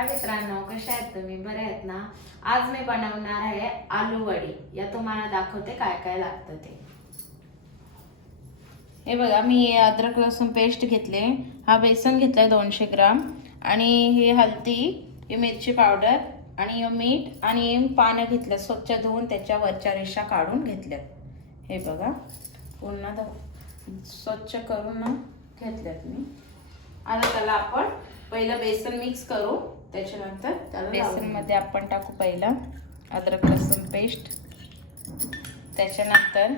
हाय मित्रांनो कशा आहेत तुम्ही? बरे आहेत ना? आज मी बनवणार आहे आलू वडी. या तुम्हाला दाखवते काय काय लागतं ते. हे बघा मी अद्रक लसूण पेस्ट घेतले. हा बेसन घेतलाय दोनशे ग्राम. आणि ही हल्दी ही मिरची पावडर आणि मीठ आणि पानं घेतलं. स्वच्छ धुवून त्याच्या वरच्या रेषा काढून घेतल्यात. हे बघा पुन्हा स्वच्छ करून घेतल्यात मी. आता त्याला आपण पहिलं बेसन मिक्स करू. त्याच्यानंतर त्याला बेसनमध्ये आपण टाकू पहिला अद्रक लसूण पेस्ट. त्याच्यानंतर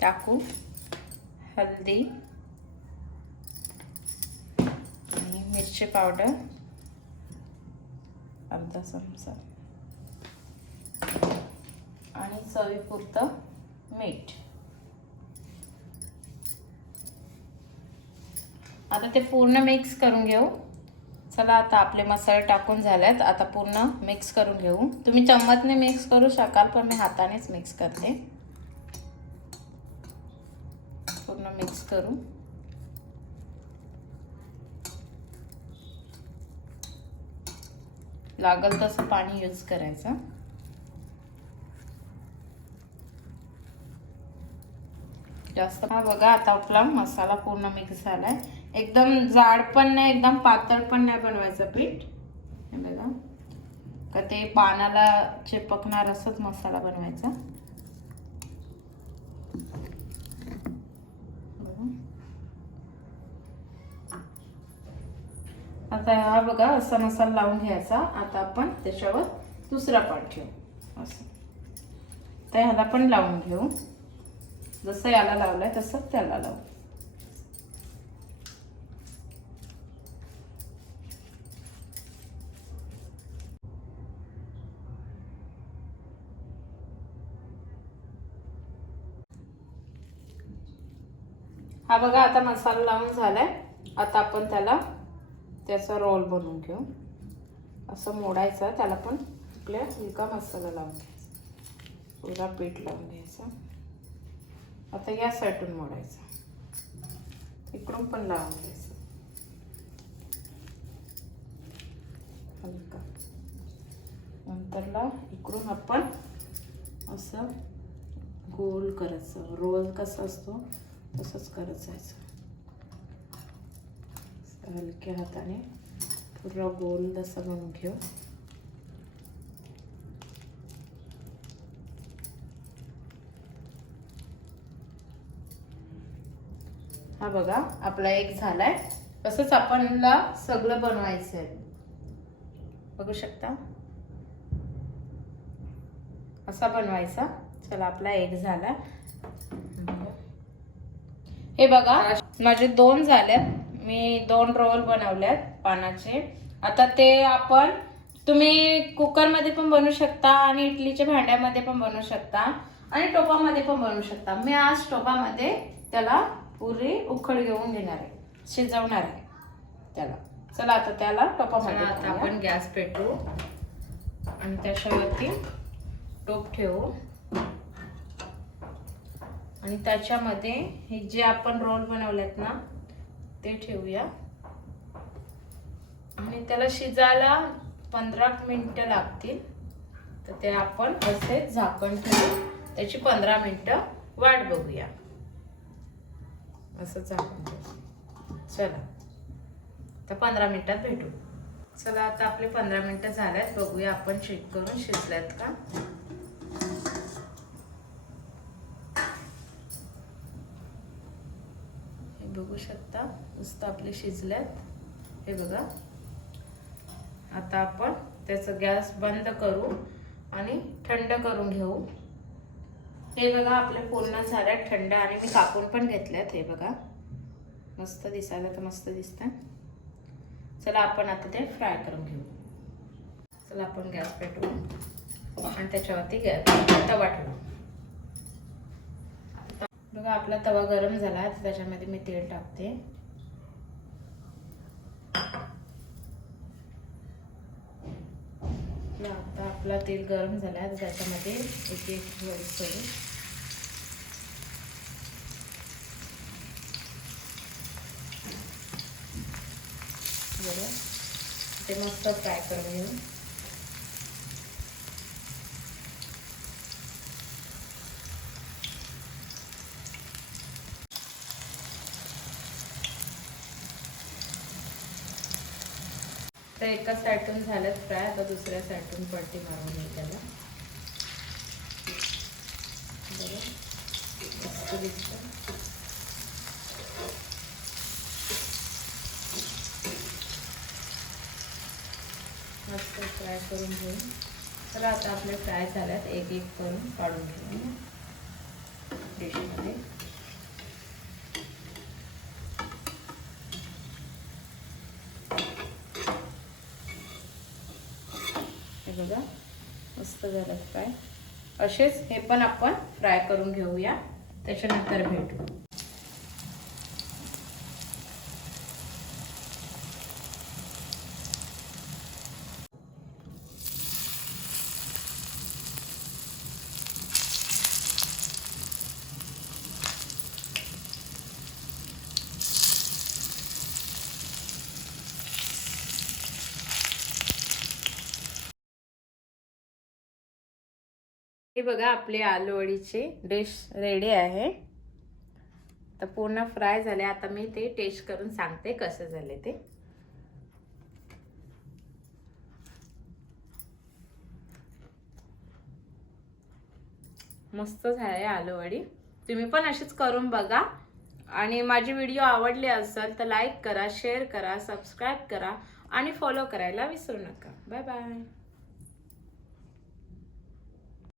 टाकू हल्दी आणि मिरची पावडर. अर्धा चमचा. आणि चवीपुरतं मीठ. आता ते पूर्ण मिक्स करून घेऊ. चला आता आपले मसाले टाकून झालेत. आता पूर्ण मिक्स करून घेऊ. तुम्ही चम्मचने मिक्स करू शकाल पण मी हातानेच मिक्स करते. पूर्ण मिक्स करू. लागल तसं पाणी यूज करायचं. जास्त हा बघा आता आपला मसाला पूर्ण मिक्स झालाय. एकदम जाड पण नाही एकदम पातळ पण नाही बनवायचं पीठ. हे बघा. का ते पानाला चिपकणार असंच मसाला बनवायचा. आता हा बघा असा मसाला लावून घ्यायचा. आता आपण त्याच्यावर दुसरा पाठ ठेवू. असं. तर ह्याला पण लावून घेऊ. जसं याला लावलंय तसं त्याला लावू. हा बघा आता मसाला लावून झाला आहे आता आपण त्याला त्याचा रोल बनवून घेऊ. असं मोडायचं त्याला पण आपल्या हलका मसाला लावून घ्यायचा. पुरा पीठ लावून घ्यायचं. आता या साईडून मोडायचं. इकडून पण लावून घ्यायचं. हलका. नंतरला इकडून आपण असं गोल करायचं. रोल कसा असतो? तसंच करत जायचं. हलक्या हाताने पूर्ण गोल जसा बनवून घेऊ. हा बघा आपला एक झालाय. तसंच आपणला सगळं बनवायचं आहे बघू शकता? असा बनवायचा. चला आपला एक झाला. हे बघा माझे दोन झाल्यात. मी दोन रोल बनवल्यात पानाचे. आता ते आपण तुम्ही कुकरमध्ये पण बनवू शकता आणि इडलीच्या भांड्यामध्ये पण बनवू शकता आणि टोपामध्ये पण बनवू शकता. मी आज टोपामध्ये त्याला पुरी उकळ घेऊन घेणार आहे. शिजवणार आहे त्याला. चला आता त्याला टोपामध्ये आता आपण गॅस पेटवू आणि त्याच्यावरती टोप ठेवू. आणि त्याच्यामध्ये हे जे आपण रोल बनवलेत ना ते ठेवूया. आणि त्याला शिजायला पंधरा मिनटं लागतील. तर ते आपण असे झाकण ठेवू त्याची पंधरा मिनटं वाट बघूया. असं झाकण ठेवू चला. तर पंधरा मिनटात भेटू. चला आता आपले पंधरा मिनटं झाल्यात बघूया आपण चेक करून शिजल्यात का? बघू शकता. नुसतं आपले शिजल्यात हे बघा. आता आपण त्याचं गॅस बंद करू आणि थंड करून घेऊ. हे बघा आपल्या पूर्ण झाल्या थंड आणि मी कापून पण घेतल्यात हे बघा. मस्त दिसायला तर मस्त दिसतं चला आपण आता ते फ्राय करून घेऊ. चला आपण गॅस पेटवू आणि त्याच्यावरती गॅस तवा ठेवू. बघा आपला तवा गरम झाला तर त्याच्यामध्ये मी तेल टाकते. आता आपला तेल गरम झाला तर त्याच्यामध्ये एक एक वडी करू बरं ते मस्त फ्राय करून घेऊ. तर एका साईडून झाल्यात फ्राय आता दुसऱ्या साईडून पलटी मारून घेऊ त्याला. मस्त दिसतं. मस्त फ्राय करून घेऊ. तर आता आपले फ्राय झाल्यात एक एक करून काढून घेऊ. डिशमध्ये. हे बघा. मस्त झालं फ्राय असेच हे पण आपण फ्राय करून घेऊया. त्याच्यानंतर भेटू. हे बघा आपले आलू डिश रेडी आहे. तर पूर्ण फ्राय झाले. आता मी ते टेस्ट करून सांगते कसं झाले ते. मस्त झाले आलू वडी तुम्ही पण अशीच करून बघा. आणि माझी व्हिडिओ आवडली असेल तर लाईक करा शेअर करा सबस्क्राईब करा. आणि फॉलो करायला विसरू नका. Bye bye